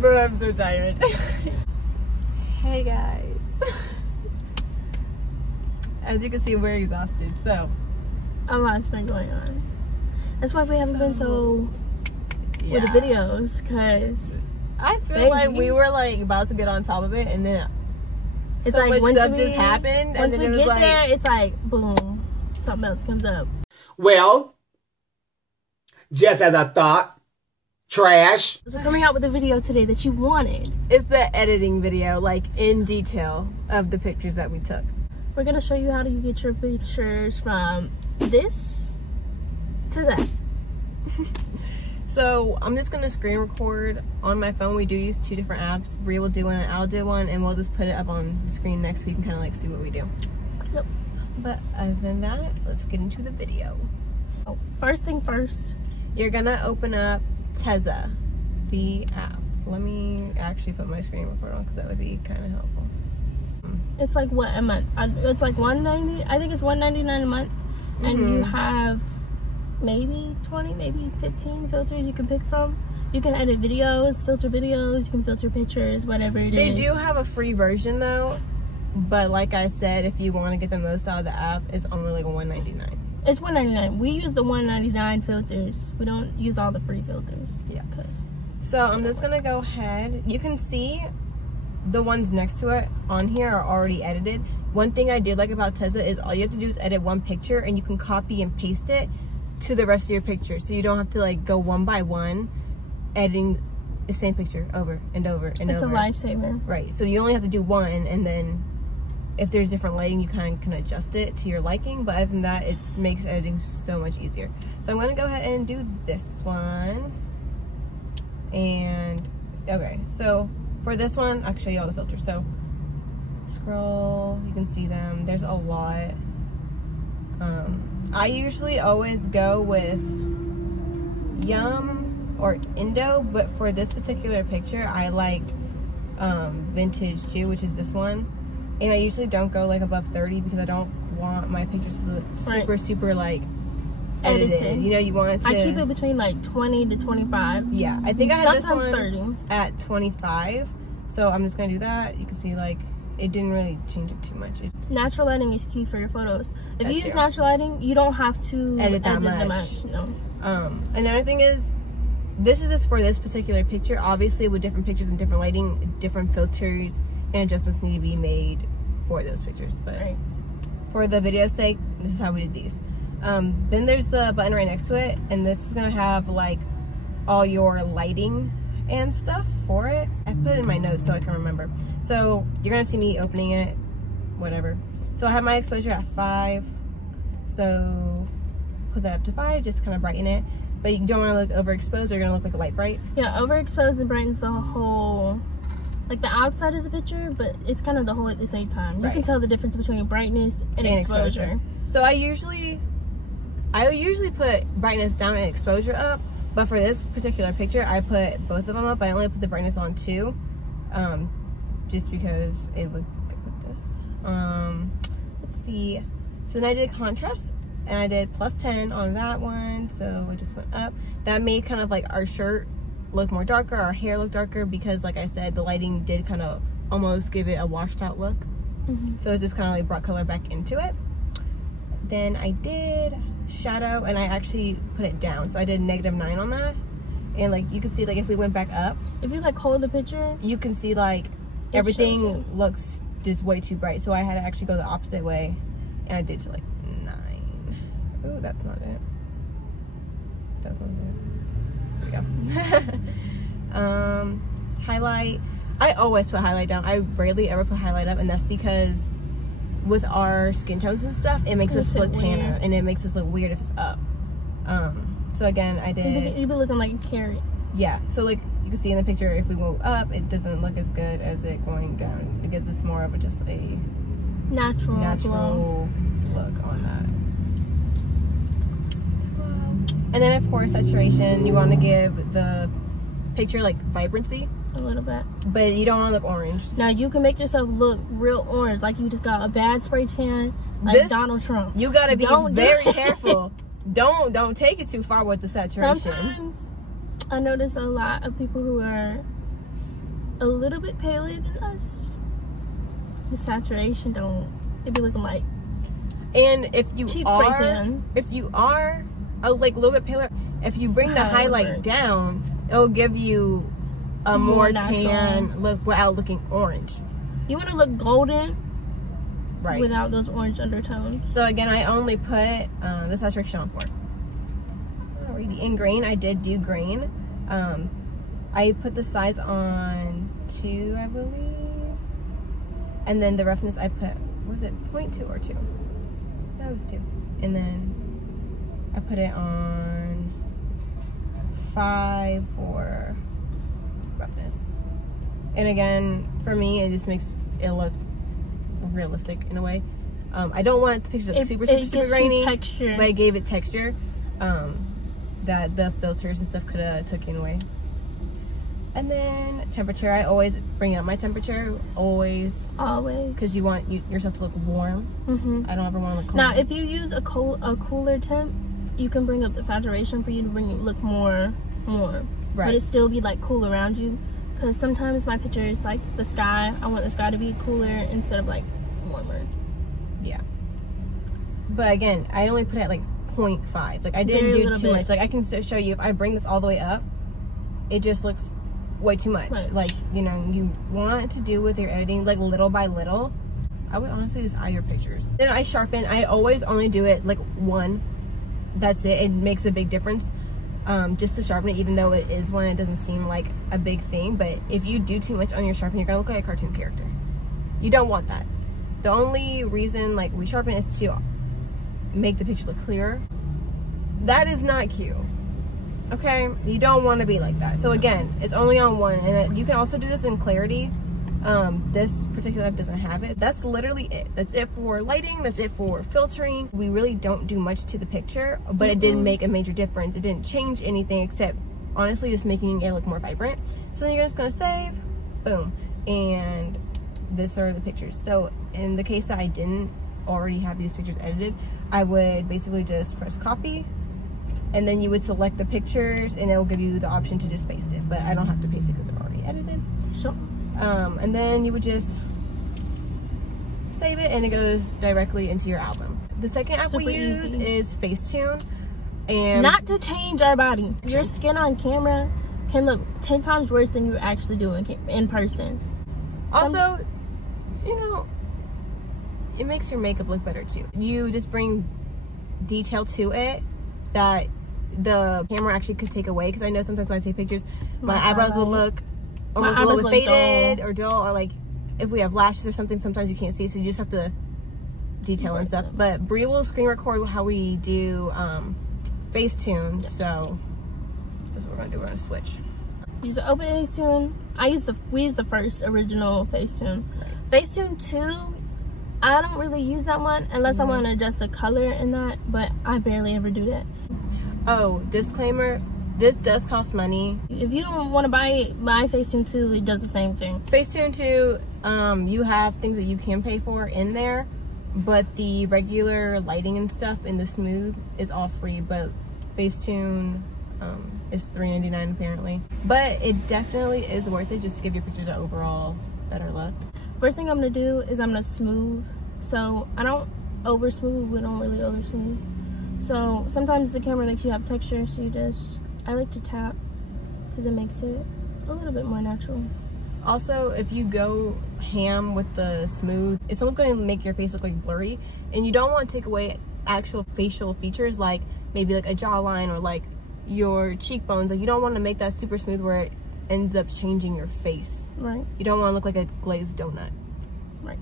Bro, I'm so tired. Hey guys. As you can see, we're exhausted, so a lot's been going on. That's why we haven't been so with the videos, because I feel like we were like about to get on top of it, and then it's so like much once stuff we just happened. Once and we then get like, there, it's like boom, something else comes up. Well, just as I thought, trash. So we're coming out with a video today that you wanted. It's the editing video, like in detail of the pictures that we took. We're gonna show you how to get your pictures from this to that. So I'm just gonna screen record on my phone. We do use 2 different apps. Brie will do one and I'll do one, and we'll just put it up on the screen next so you can kind of like see what we do. Yep. But other than that, let's get into the video. Oh, first thing first, you're gonna open up Tezza, the app. Let me actually put my screen record on because that would be kind of helpful. It's like what a month? It's like $190. I think it's $199 a month, and you have maybe 20, maybe 15 filters you can pick from. You can edit videos, filter videos, you can filter pictures, whatever it is. They do have a free version though, but like I said, if you want to get the most out of the app, it's only like $199. It's $199. We use the $199 filters. We don't use all the free filters. Yeah. So I'm just gonna go ahead. You can see the ones next to it on here are already edited. One thing I do like about Tezza is all you have to do is edit one picture, and you can copy and paste it to the rest of your pictures, so you don't have to like go one by one editing the same picture over and over and it's over. It's a lifesaver. Right. So you only have to do one, and then if there's different lighting, you kind of can adjust it to your liking. But other than that, it makes editing so much easier. So I'm gonna go ahead and do this one. And okay, so for this one, I'll show you all the filters. So scroll, you can see them. There's a lot. I usually always go with Yum or Indo, but for this particular picture, I liked Vintage too, which is this one. And I usually don't go like above 30 because I don't want my pictures to look super like edited. You know, you want it to. I keep it between like 20 to 25. Yeah, I think I had this one 30 at 25. So I'm just gonna do that. You can see like it didn't really change it too much. Natural lighting is key for your photos. If you use natural lighting, you don't have to edit that much. No. Another thing is, this is just for this particular picture. Obviously, with different pictures and different lighting, different filters and adjustments need to be made for those pictures. But for the video's sake, this is how we did these. Then there's the button right next to it, and this is gonna have like all your lighting and stuff for it. I put it in my notes so I can remember. So you're gonna see me opening it, whatever. So I have my exposure at 5. So put that up to 5, just kind of brighten it. But you don't want to look overexposed, or you're gonna look like a light bright. Yeah, overexposed and brightens the whole, like the outside of the picture, but it's kind of the whole at the same time. You can tell the difference between brightness and exposure. So I usually put brightness down and exposure up, but for this particular picture, I put both of them up. I only put the brightness on 2, just because it looked good with this. Let's see. So then I did contrast, and I did +10 on that one, so it just went up. That made kind of like our shirt look more darker, our hair look darker, because like I said, the lighting did kind of almost give it a washed out look. So it just kind of like brought color back into it. Then I did shadow, and I actually put it down, so I did -9 on that. And like you can see, like if we went back up, if you like hold the picture, you can see like everything looks just way too bright. So I had to actually go the opposite way, and I did to like 9. Ooh, that's not it. That's not it. There we go. Highlight, I always put highlight down. I rarely ever put highlight up, and that's because with our skin tones and stuff, it makes us look tanner, and it makes us look weird if it's up. So again, I did. You'd be looking like a carrot. Yeah. So like you can see in the picture, if we move up, it doesn't look as good as it going down. It gives us more of just a natural look on that. And then of course saturation. You want to give the picture like vibrancy. A little bit. But you don't want to look orange. Now you can make yourself look real orange, like you just got a bad spray tan, like Donald Trump. You gotta be very careful. Don't take it too far with the saturation. Sometimes I notice a lot of people who are a little bit paler than us. The saturation it'd be looking like And if you cheap are, spray tan. Like a little bit paler, if you bring the highlight down, it'll give you a more tan look without looking orange. You want to look golden, right? Without those orange undertones. So again, I only put the saturation on 4. Alrighty, in grain, I did do grain. I put the size on 2, I believe, and then the roughness I put, was it 0.2 or 2? That was 2, and then I put it on 5 for roughness. And again, for me, it just makes it look realistic in a way. I don't want the picture to look super grainy, texture. But I gave it texture that the filters and stuff could have taken away. And then temperature, I always bring up my temperature, always, because you want yourself to look warm. I don't ever want to look cold. Now, if you use a cooler temp, you can bring up the saturation for you to look more warm, but it still be like cool around you. Because sometimes my pictures, like the sky, I want the sky to be cooler instead of like warmer. Yeah. But again, I only put it at like 0.5. Like I didn't do too much. Like I can show you, if I bring this all the way up, it just looks way too much. Like, you know, you want to do with your editing, like little by little. I would honestly just eye your pictures. Then I sharpen. I always only do it like 1. That's it. It makes a big difference. Just to sharpen it, even though it is 1, it doesn't seem like a big thing. But if you do too much on your sharpen, you're gonna look like a cartoon character. You don't want that. The only reason like we sharpen is to make the picture look clearer. That is not cute. Okay, you don't want to be like that. So again, it's only on 1, and you can also do this in clarity. This particular app doesn't have it. That's literally it. That's it for lighting. That's it for filtering. We really don't do much to the picture, but it didn't make a major difference. It didn't change anything except honestly just making it look more vibrant. So then you're just gonna save, boom, and this are the pictures. So in the case that I didn't already have these pictures edited, I would basically just press copy, and then you would select the pictures, and it will give you the option to just paste it. But I don't have to paste it because they're already edited. So and then you would just save it, and it goes directly into your album. The second app we use is Facetune. And not to change our body, your skin on camera can look 10 times worse than you actually do in person. Also, you know, it makes your makeup look better too. You just bring detail to it that the camera actually could take away, because I know sometimes when I take pictures, my eyebrows would look almost a little bit faded or dull, or like if we have lashes or something, sometimes you can't see, so you just have to detail and stuff. But Brie will screen record how we do Facetune, so that's what we're gonna do. We're gonna switch. Use the open Facetune. We use the first original Facetune. Facetune 2, I don't really use that one unless I want to adjust the color in that, but I barely ever do that. Oh, disclaimer, this does cost money. If you don't want to buy Facetune 2, it does the same thing. Facetune 2, you have things that you can pay for in there, but the regular lighting and stuff in the smooth is all free. But Facetune is $3.99 apparently. But it definitely is worth it just to give your pictures an overall better look. First thing I'm gonna do is I'm gonna smooth. So I don't over smooth, we don't really over smooth. So sometimes the camera makes you have texture, so I like to tap because it makes it a little bit more natural. Also, if you go ham with the smooth, it's almost going to make your face look like blurry, and you don't want to take away actual facial features like maybe like a jawline or like your cheekbones. Like you don't want to make that super smooth where it ends up changing your face. Right. You don't want to look like a glazed donut. Right.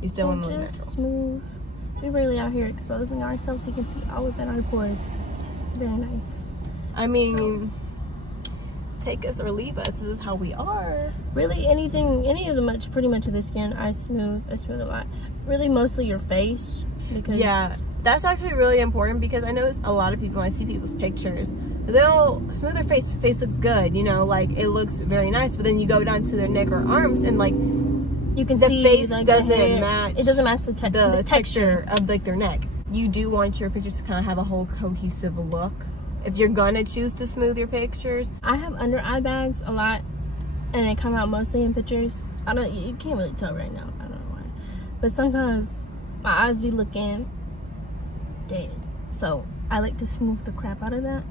You still want to look natural. Smooth. We're really out here exposing ourselves so you can see all within our pores. Very nice. I mean, take us or leave us. This is how we are. Really, any of the pretty much of the skin, I smooth a lot. Really, mostly your face. Because yeah, that's actually really important, because I notice a lot of people, when I see people's pictures, they'll smooth their face. Face looks good, you know, like it looks very nice. But then you go down to their neck or arms, and like you can the see face like doesn't match. It doesn't match the texture of like their neck. You do want your pictures to kind of have a whole cohesive look if you're gonna choose to smooth your pictures. I have under eye bags a lot and they come out mostly in pictures. You can't really tell right now. I don't know why. But sometimes my eyes be looking dead. So I like to smooth the crap out of that.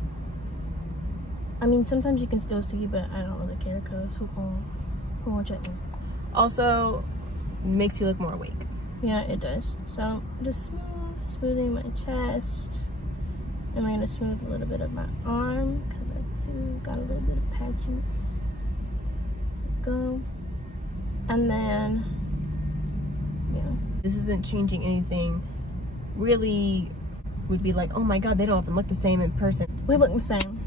I mean, sometimes you can still see, but I don't really care because who won't check me? Also, makes you look more awake. Yeah, it does. So just smoothing my chest. And we're gonna smooth a little bit of my arm because I too got a little bit of patchy. Go. And then, yeah. This isn't changing anything. Really would be like, oh my god, they don't even look the same in person. We look the same.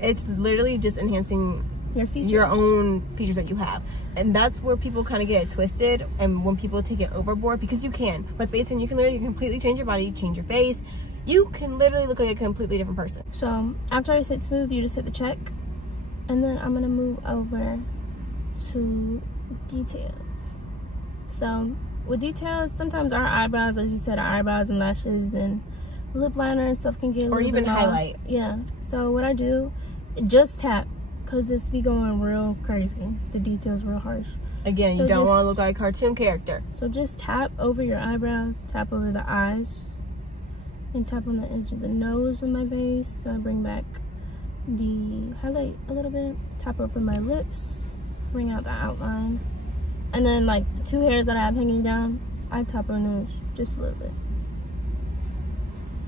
It's literally just enhancing your features, your own features that you have. And that's where people kind of get it twisted, and when people take it overboard, because you can. With Facetune, you can literally completely change your body, change your face. You can literally look like a completely different person. So after I hit smooth, you just hit the check. And then I'm gonna move over to details. So with details, sometimes our eyebrows, as you said, our eyebrows and lashes and lip liner and stuff can get a little even bit lost. highlight. Yeah. So what I do, just tap, because this be going real crazy. The details real harsh. Again, so you don't want to look like a cartoon character. So just tap over your eyebrows, tap over the eyes, and tap on the edge of the nose of my face. So I bring back the highlight a little bit. Tap over my lips, bring out the outline. And then like the two hairs that I have hanging down, I tap on those just a little bit.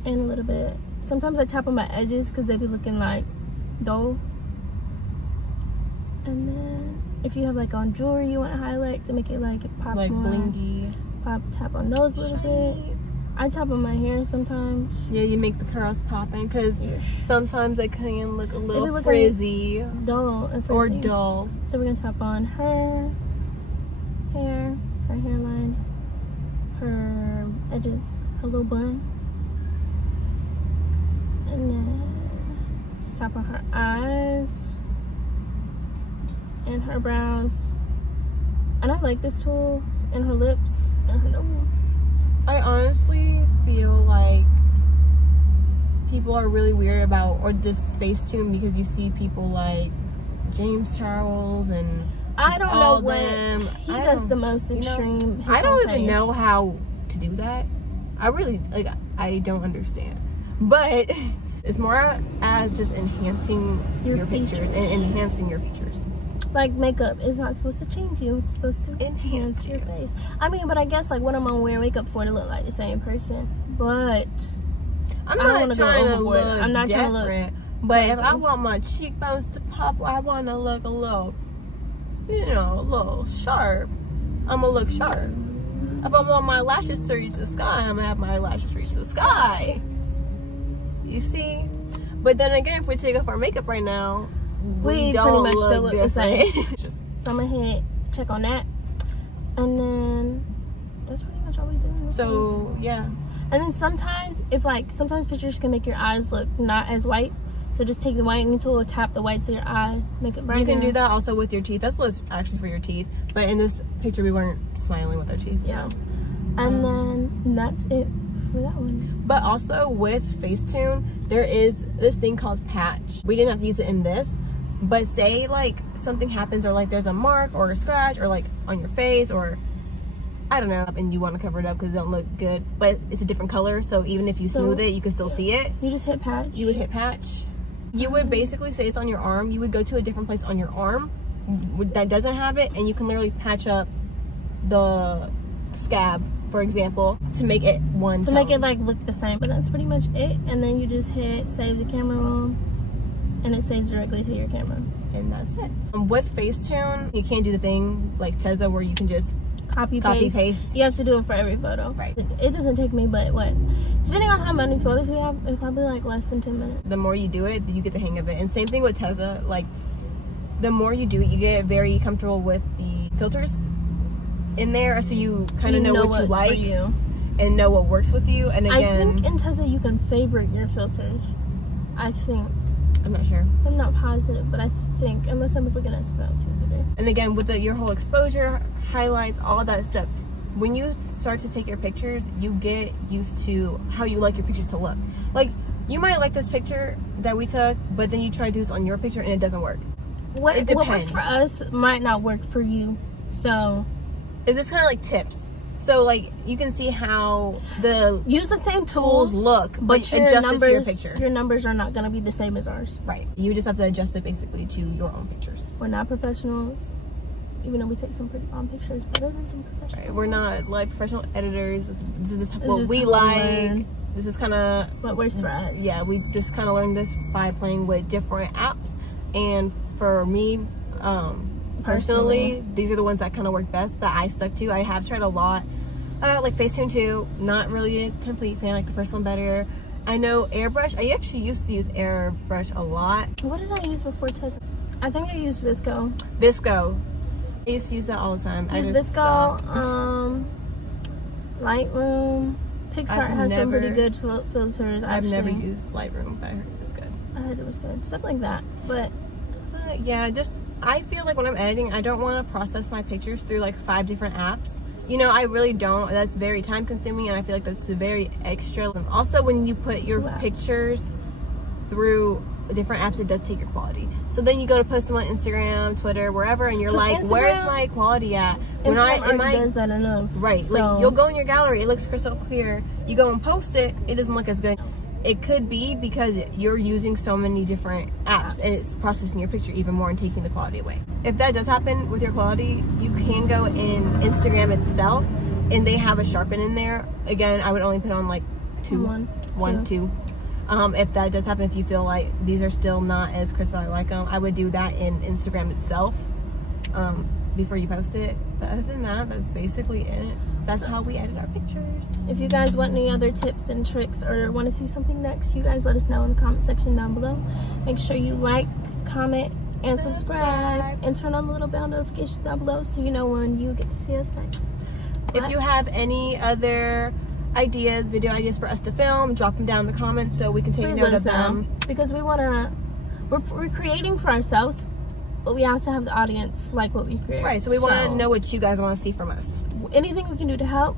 And a little bit. Sometimes I tap on my edges because they be looking like dull. And then if you have like on jewelry you want to highlight to make it like it pop like more, blingy. Tap on those a little bit. I tap on my hair sometimes. Yeah, you make the curls popping because sometimes they can look a little frizzy, dull and or frizzy. dull. So we're gonna tap on her hair, her hairline, her edges, her little bun, and then just tap on her eyes and her brows. And I like this tool, and her lips and her nose. I honestly feel like people are really weird about, or just Facetune, because you see people like James Charles and I don't all know what them. he does the most extreme. I don't even know how to do that. I really I don't understand. But it's more as just enhancing your pictures and enhancing your features. Like makeup is not supposed to change you, it's supposed to enhance your face. I mean, but I guess like what am I wearing makeup for to look like the same person? But I'm not trying to look I'm not trying to look. But if I want my cheekbones to pop, I want to look a little, you know, a little sharp. I'm gonna look sharp. If I want my lashes to reach the sky, I'm gonna have my lashes reach the sky. You see? But then again, if we take off our makeup right now, we don't pretty much still look the same. So I'm gonna hit check on that, and then that's pretty much all we do. So yeah. And then sometimes sometimes pictures can make your eyes look not as white. So just take the whitening tool, tap the whites of your eye, make it brighter. You can do that also with your teeth. That's what's actually for your teeth. But in this picture, we weren't smiling with our teeth. Yeah. So. And then that's it for that one. But also with Facetune, there is this thing called patch. We didn't have to use it in this. But say like something happens, or like there's a mark or a scratch, or like on your face, or I don't know, and you want to cover it up because it don't look good, but it's a different color, so even if you smooth it, you can still see it. You just hit patch. You would hit patch. You would basically say it's on your arm. You would go to a different place on your arm that doesn't have it, and you can literally patch up the scab, for example, to make it one tone. Make it like look the same. But that's pretty much it. And then you just hit save the camera roll, and it saves directly to your camera. And that's it. With Facetune, you can't do the thing like Tezza where you can just copy paste. You have to do it for every photo. Right. It doesn't take me but what? Depending on how many photos we have, it's probably like less than 10 minutes. The more you do it, you get the hang of it. And same thing with Tezza. Like, the more you do it, you get very comfortable with the filters in there, so you kind of know what you like and know what works with you. And again, I think in Tezza you can favorite your filters. I think. I'm not sure. I'm not positive, but I think, unless I was looking at something else the other day. And again, with your whole exposure, highlights, all that stuff, when you start to take your pictures, you get used to how you like your pictures to look. Like, you might like this picture that we took, but then you try to do this on your picture and it doesn't work. what works for us might not work for you. So it's just kind of like tips. So like you can see how use the same tools look, but adjust it to your picture. Your numbers are not going to be the same as ours. Right. You just have to adjust it basically to your own pictures. We're not professionals, even though we take some pretty bomb pictures, better than some professionals. Right. We're not like professional editors. This is what we like. This is kind of what works for us. Yeah, we just kind of learned this by playing with different apps, and for me, personally, these are the ones that kind of work best that I stuck to. I have tried a lot, like Facetune 2, not really a complete fan, like the first one better. I know Airbrush, I actually used to use Airbrush a lot. What did I use before testing? I think I used Visco. I used to use that all the time. I use Visco, Lightroom. PixArt has some pretty good filters. I've never used Lightroom, but I heard it was good. I heard it was good, stuff like that. But yeah, just I feel like when I'm editing, I don't want to process my pictures through like 5 different apps. You know, I really don't. That's very time consuming, and I feel like that's very extra. Also, when you put your pictures through different apps, it does take your quality. So then you go to post them on Instagram, Twitter, wherever, and you're like, where's my quality at? When Instagram does that enough. Right. So, like, you'll go in your gallery, it looks crystal clear. You go and post it, it doesn't look as good. It could be because you're using so many different apps and it's processing your picture even more and taking the quality away. If that does happen with your quality, you can go in Instagram itself and they have a sharpen in there. Again, I would only put on like 2. If that does happen, if you feel like these are still not as crisp as I like them, I would do that in Instagram itself before you post it. But other than that, that's basically it. That's how we edit our pictures. If you guys want any other tips and tricks or want to see something next, you guys let us know in the comment section down below. Make sure you like, comment, and subscribe. And turn on the little bell notifications down below so you know when you get to see us next. If you have any other ideas, video ideas for us to film, drop them down in the comments so we can take note of them. Because we want to, we're creating for ourselves, but we have to have the audience like what we create. Right, so we want to know what you guys want to see from us. Anything we can do to help.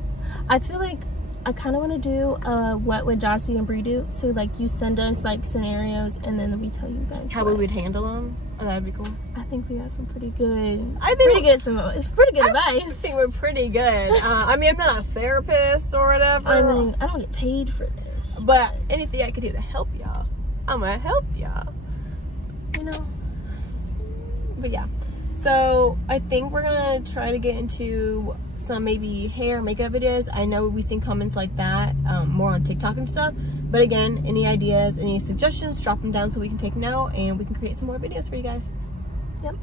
I feel like I kind of want to do what would Jocy and Brie do. So like you send us like scenarios and then we tell you guys how we would handle them. Oh, that'd be cool. I think we got some pretty good. It's pretty good advice. I think we're pretty good. I mean, I'm not a therapist or whatever. I mean, I don't get paid for this. But anything I could do to help y'all, I'm gonna help y'all. You know. But yeah, so I think we're gonna try to get into some maybe hair makeup videos. I know we've seen comments like that more on TikTok and stuff, but again, any ideas, any suggestions, drop them down so we can take note and we can create some more videos for you guys. Yep.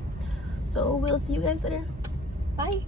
So we'll see you guys later. Bye.